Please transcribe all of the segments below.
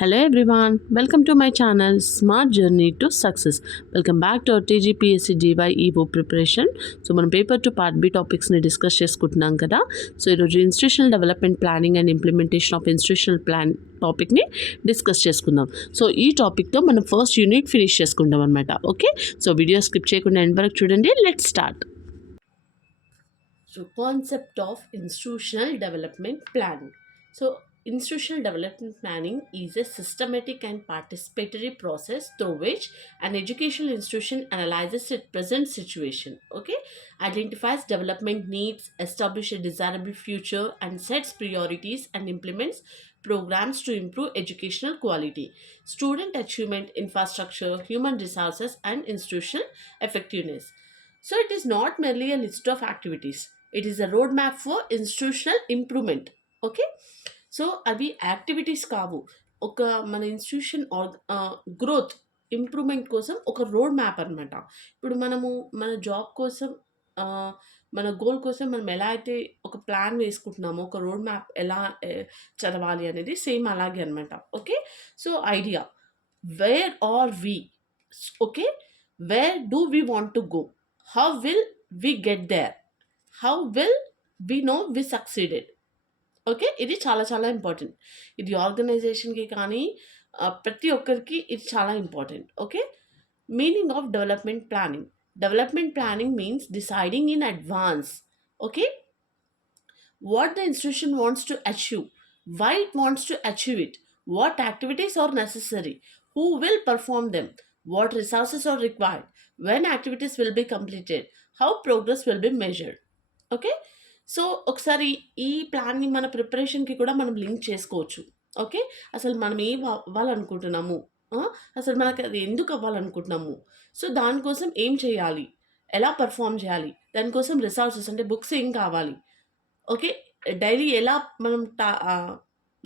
Hello everyone, welcome to my channel Smart Journey to Success. Welcome back to our TGPSC DyEO preparation. So మనం paper two part B టాపిక్స్ని discuss చేసుకుంటున్నాం కదా. So ఈరోజు institutional development planning and implementation of institutional plan టాపిక్ని discuss చేసుకుందాం. So ఈ టాపిక్తో మనం ఫస్ట్ యూనిట్ ఫినిష్ చేసుకుంటాం అనమాట. ఓకే, సో వీడియో స్కిప్ చేయకుండా ఎండ్ వరకు చూడండి. Let's start. So concept of institutional development planning. So institutional development planning is a systematic and participatory process through which an educational institution analyzes its present situation, okay, identifies development needs, establishes a desirable future, and sets priorities and implements programs to improve educational quality, student achievement, infrastructure, human resources, and institutional effectiveness. So it is not merely a list of activities. It is a roadmap for institutional improvement. Okay. So అవి activities కావు, ఒక మన institution growth improvement కోసం ఒక road map అనమాట. ఇప్పుడు మనము మన జాబ్ కోసం ఆ, మన గోల్ కోసం మనం ఎలా అయితే ఒక ప్లాన్ వేసుకుంటున్నామో, ఒక రోడ్ మ్యాప్ ఎలా చదవాలి అనేది సేమ్ అలాగే అనమాట. Okay, so idea where are we, okay, where do we want to go, how will we get there, how will we know we succeeded. Okay, ఇది చాలా చాలా ఇంపార్టెంట్. ఇది ఆర్గనైజేషన్కి కానీ ప్రతి ఒక్కరికి ఇది చాలా important. Okay, meaning of development planning. Development planning means deciding in advance, okay, what the institution wants to achieve, why it wants to achieve it, what activities are necessary, who will perform them, what resources are required, when activities will be completed, how progress will be measured. Okay, so ఒకసారి ఈ ప్లాన్ని మన ప్రిపరేషన్కి కూడా మనం link చేసుకోవచ్చు. Okay, అసలు మనం ఏం అవ్వాలనుకుంటున్నాము, అసలు మనకు అది ఎందుకు అవ్వాలనుకుంటున్నాము, సో దానికోసం ఏం చేయాలి, ఎలా పర్ఫామ్ చేయాలి, దానికోసం రిసోర్సెస్ అంటే బుక్స్ ఏం కావాలి, ఓకే, డైలీ ఎలా మనం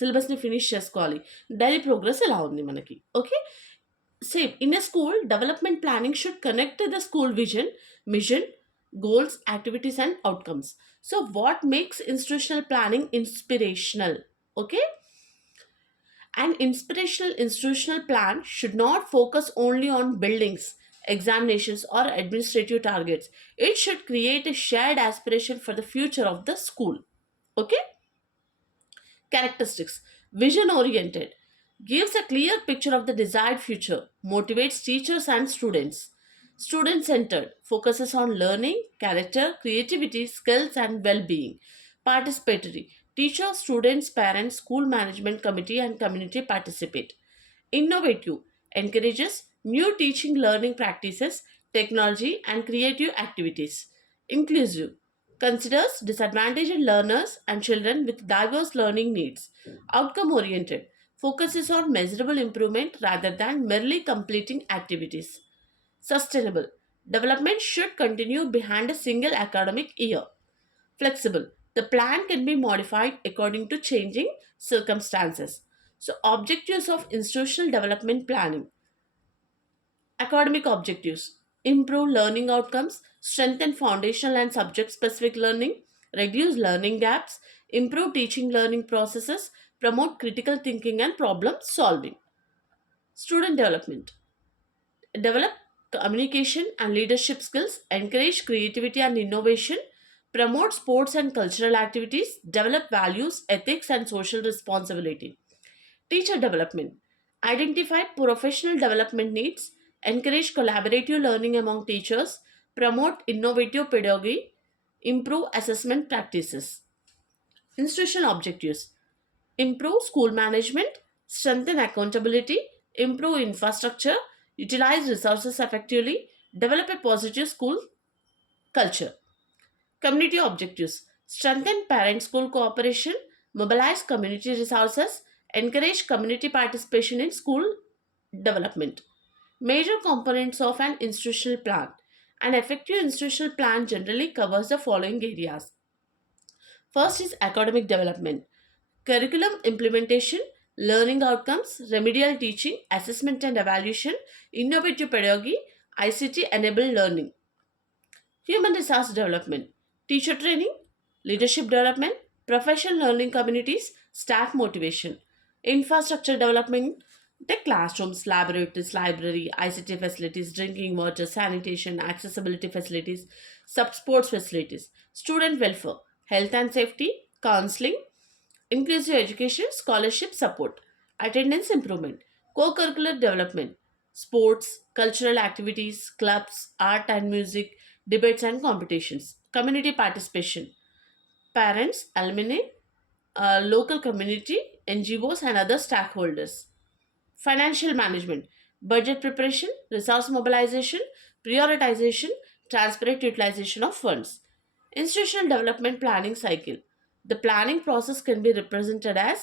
సిలబస్ని ఫినిష్ చేసుకోవాలి, డైలీ ప్రోగ్రెస్ ఎలా ఉంది మనకి. Okay, same in a school development planning should connect the school mission, goals, activities, and outcomes. So what makes institutional planning inspirational? Okay, an inspirational institutional plan should not focus only on buildings, examinations, or administrative targets. It should create a shared aspiration for the future of the school. Okay, characteristics: vision oriented, gives a clear picture of the desired future, motivates teachers and students. Student centered, focuses on learning, character, creativity, skills, and well being. Participatory, teachers, students, parents, school management committee, and community participate. Innovative, encourages new teaching learning practices, technology, and creative activities. Inclusive, considers disadvantaged learners and children with diverse learning needs. Outcome oriented, focuses on measurable improvement rather than merely completing activities. Sustainable, development should continue behind a single academic year. Flexible, the plan can be modified according to changing circumstances. So, objectives of institutional development planning: academic objectives, improve learning outcomes, strengthen foundational and subject specific learning, reduce learning gaps, improve teaching learning processes, promote critical thinking and problem solving. Student development: develop communication and leadership skills, encourage creativity and innovation, promote sports and cultural activities, develop values, ethics, and social responsibility. Teacher development: identify professional development needs, encourage collaborative learning among teachers, promote innovative pedagogy, improve assessment practices. Institutional objectives: improve school management, strengthen accountability, improve infrastructure, utilize resources effectively, develop a positive school culture. Community objectives: strengthen parent school cooperation, mobilize community resources, encourage community participation in school development. Major components of an institutional plan. An effective institutional plan generally covers the following areas. First is academic development: curriculum implementation, learning outcomes, remedial teaching, assessment and evaluation, innovative pedagogy, ICT enabled learning. Human resource development: teacher training, leadership development, professional learning communities, staff motivation. Infrastructure development, the classrooms, laboratories, library, ICT facilities, drinking water, sanitation, accessibility facilities, sub sports facilities, student welfare, health and safety, counseling, inclusive education, scholarship support, attendance improvement, co-curricular development, sports, cultural activities, clubs, art and music, debates and competitions, community participation, parents, alumni, local community, NGOs and other stakeholders. Financial management, budget preparation, resource mobilization, prioritization, transparent utilization of funds. Institutional development planning cycle. The planning process can be represented as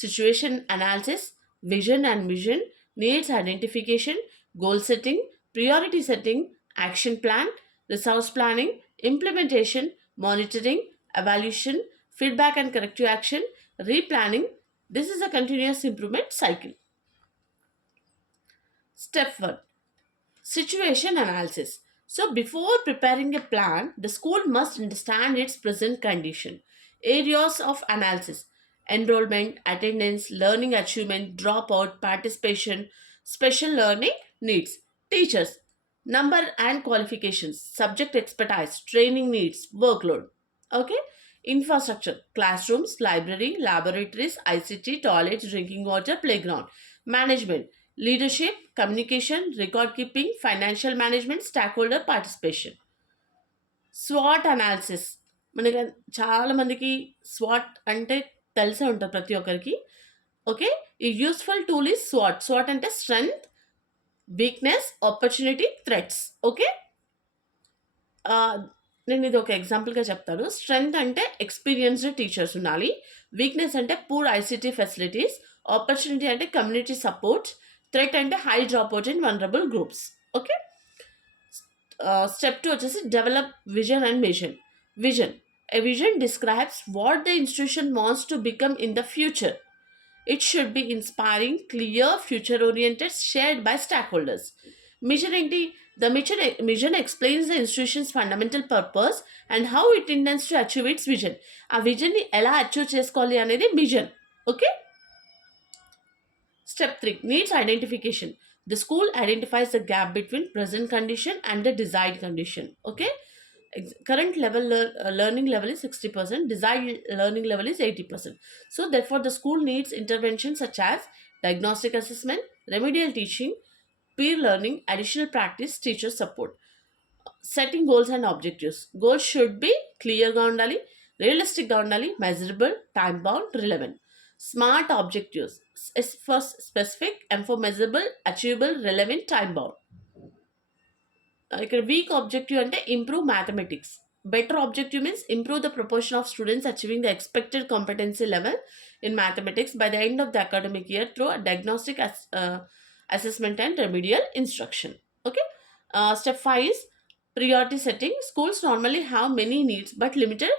situation analysis, vision and mission, needs identification, goal setting, priority setting, action plan, resource planning, implementation, monitoring, evaluation, feedback and corrective action, replanning. This is a continuous improvement cycle. Step 1, situation analysis. So, before preparing a plan, the school must understand its present condition. Areas of analysis: enrollment, attendance, learning achievement, dropout, participation, special learning needs, teachers, number and qualifications, subject expertise, training needs, workload. Okay? Infrastructure: classrooms, library, laboratories, ICT, toilets, drinking water, playground. Management: leadership, communication, record keeping, financial management, stakeholder participation. Swat analysis, మనకి చాలా మందికి swat అంటే తెలిసే ఉంటుంది ప్రతి ఒక్కరికి. Okay, ఈ useful tool is స్వాట్. స్వాట్ అంటే strength, weakness, opportunity, threats. Okay, నేను ఇది ఒక ఎగ్జాంపుల్గా చెప్తాను. స్ట్రెంగ్త్ అంటే ఎక్స్పీరియన్స్డ్ టీచర్స్ ఉండాలి. వీక్నెస్ అంటే పూర్ ఐసిటీ ఫెసిలిటీస్. ఆపర్చునిటీ అంటే కమ్యూనిటీ సపోర్ట్. థ్రెట్ అంటే high drop out in vulnerable groups. Okay, step 2 వచ్చేసి develop vision and mission. Vision, a vision describes what the institution wants to become in the future. It should be inspiring, clear, future oriented, shared by stakeholders. Mission ఏంటి? The mission explains the institution's fundamental purpose and how it intends to achieve its vision. ఆ విజన్ని ఎలా achieve చేసుకోవాలి అనేది vision. Okay, Step 3, needs identification. The school identifies the gap between present condition and the desired condition. Okay, current learning level is 60%, desired learning level is 80%. So therefore the school needs interventions such as diagnostic assessment, remedial teaching, peer learning, additional practice, teacher support. Setting goals and objectives. Goals should be క్లియర్గా ఉండాలి, రియలిస్టిక్గా ఉండాలి, measurable, time bound, relevant. Smart objectives first specific, and for measurable, achievable, relevant, time bound. ఇక్కడ week objective అంటే improve mathematics. Better objective means improve the proportion of students achieving the expected competency level in mathematics by the end of the academic year through diagnostic assessment and remedial instruction. Okay, step 5 is priority setting. Schools normally have many needs but limited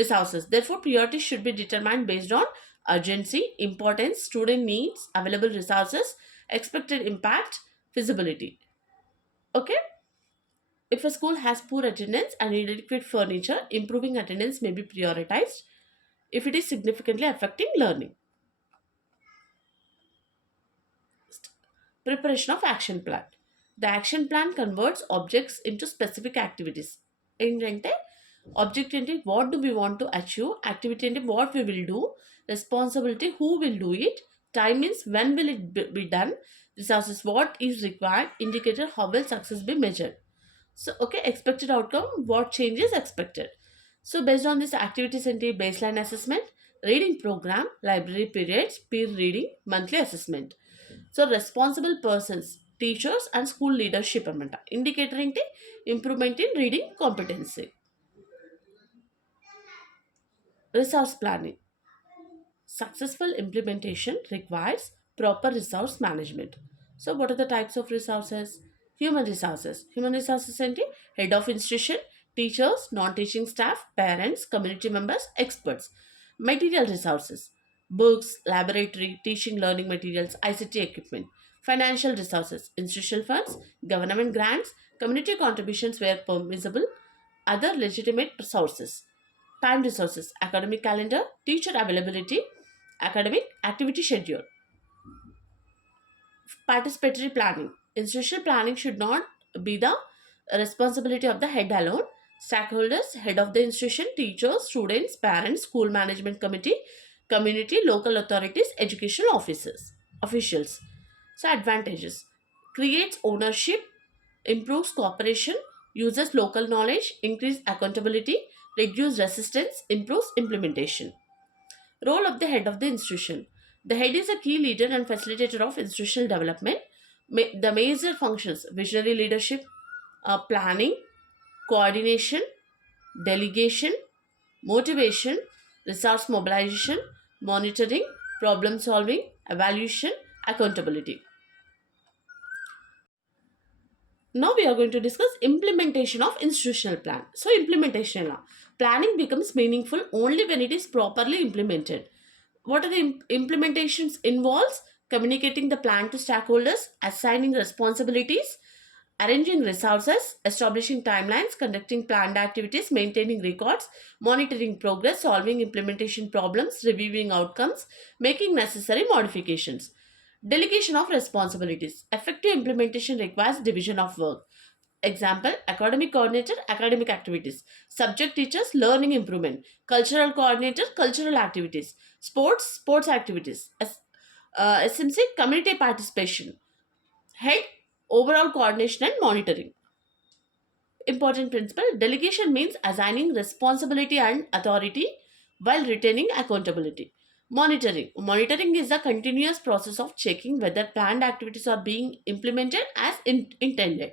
resources. Therefore, priorities should be determined based on urgency, importance, student needs, available resources, expected impact, feasibility. Okay, if a school has poor attendance and inadequate furniture, improving attendance may be prioritized if it is significantly affecting learning. Preparation of action plan. The action plan converts objects into specific activities. ఏంటంటే object ఏంటి, what do we want to achieve, activity అంటే what we will do, responsibility who will do it, time means when will it be done, resources what is required, indicator how will success be measured. So okay, expected outcome, what change is expected. So based on this activities ఏంటి, baseline assessment, reading program, library periods, peer reading, monthly assessment. So responsible persons, teachers and school leadership అనమాట. Indicator ఏంటి, improvement in reading competency. Resource planning. Successful implementation requires proper resource management. So what are the types of resources? Human resources. Human resources ఏంటి, head of institution, teachers, non-teaching staff, parents, community members, experts. Material resources: books, laboratory, teaching learning materials, ICT equipment. Financial resources: institutional funds, government grants, community contributions where permissible, other legitimate sources. Time resources: academic calendar, teacher availability, academic activity schedule. Participatory planning. Institutional planning should not be the responsibility of the head alone. Stakeholders, head of the institution, teachers, students, parents, school management committee, community, local authorities, educational officials. So advantages: creates ownership, improves cooperation, uses local knowledge, increase accountability, reduce resistance, improves implementation. Role of the head of the institution. The head is a key leader and facilitator of institutional development. The major functions: visionary leadership, planning, coordination, delegation, motivation, resource mobilization, monitoring, problem solving, evaluation, accountability. Now we are going to discuss implementation of institutional plan. So implementation law. Planning becomes meaningful only when it is properly implemented. What are the implementations involves? Communicating the plan to stakeholders, assigning responsibilities, arranging resources, establishing timelines, conducting planned activities, maintaining records, monitoring progress, solving implementation problems, reviewing outcomes, making necessary modifications. Delegation of responsibilities. Effective implementation requires division of work. Example: academic coordinator, academic activities; subject teachers, learning improvement; cultural coordinator, cultural activities; sports activities; SMC, community participation; head, overall coordination and monitoring. Important principle: delegation means assigning responsibility and authority while retaining accountability. Monitoring is the continuous process of checking whether planned activities are being implemented as intended.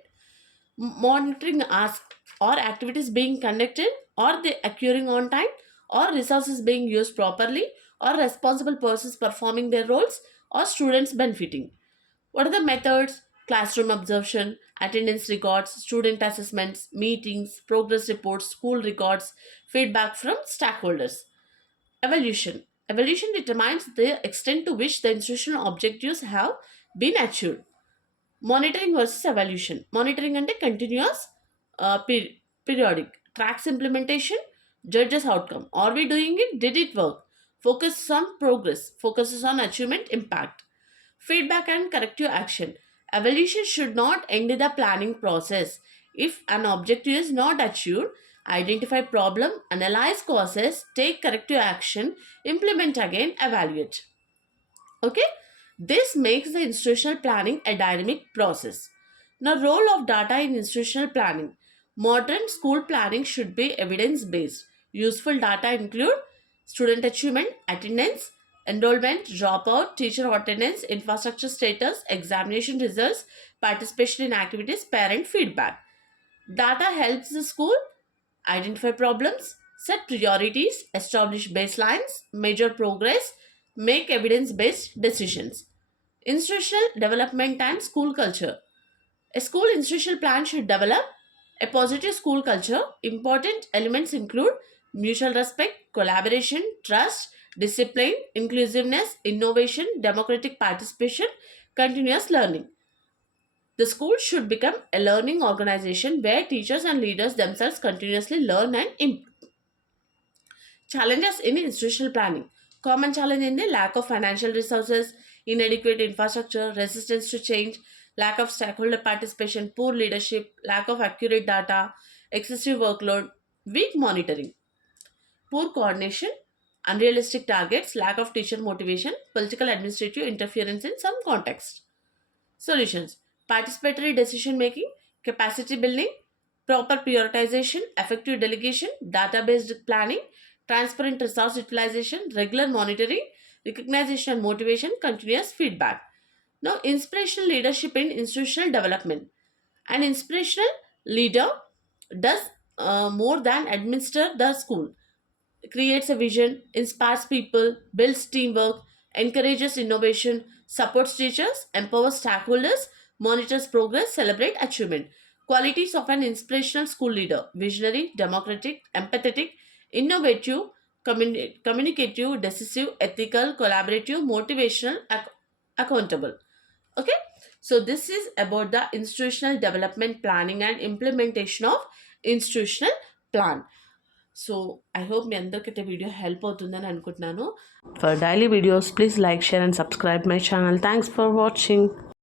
Monitoring asks, are activities being conducted, are they occurring on time, or resources being used properly, or responsible persons performing their roles, or students benefiting. What are the methods? Classroom observation, attendance records, student assessments, meetings, progress reports, school records, feedback from stakeholders. Evaluation determines the extent to which the institutional objectives have been achieved. Monitoring versus evaluation. Monitoring and continuous, periodic. Tracks implementation, judges outcome. Are we doing it? Did it work? Focuses on progress, focuses on achievement impact. Feedback and corrective action. Evaluation should not end the planning process. If an objective is not achieved, identify problem, analyze causes, take corrective action, implement again, evaluate. Okay, this makes the institutional planning a dynamic process. Now, role of data in institutional planning. Modern school planning should be evidence based. Useful data include student achievement, attendance, enrollment, dropout, teacher attendance, infrastructure status, examination results, participation in activities, parent feedback. Data helps the school identify problems, set priorities, establish baselines, measure progress, make evidence based decisions. Institutional development and school culture. A school institutional plan should develop a positive school culture. Important elements include mutual respect, collaboration, trust, discipline, inclusiveness, innovation, democratic participation, continuous learning. The school should become a learning organization where teachers and leaders themselves continuously learn and improve. Challenges in institutional planning. Common challenge in the lack of financial resources, inadequate infrastructure, resistance to change, lack of stakeholder participation, poor leadership, lack of accurate data, excessive workload, weak monitoring, poor coordination, unrealistic targets, lack of teacher motivation, political administrative interference in some context. Solutions: participatory decision making, capacity building, proper prioritization, effective delegation, data based planning, transparent resource utilization, regular monitoring, recognition and motivation, continuous feedback. Now, inspirational leadership in institutional development. An inspirational leader does more than administer the school, creates a vision, inspires people, builds teamwork, encourages innovation, supports teachers, empowers stakeholders, monitors progress, celebrate achievement. Qualities of an inspirational school leader: visionary, democratic, empathetic, innovative, communicative, decisive, ethical, collaborative, motivational, accountable. Okay, so this is about the institutional development planning and implementation of institutional plan. So I hope మీ అందరికైతే video help అవుతుందని అనుకుంటున్నాను. For daily videos please like, share and subscribe my channel. Thanks for watching.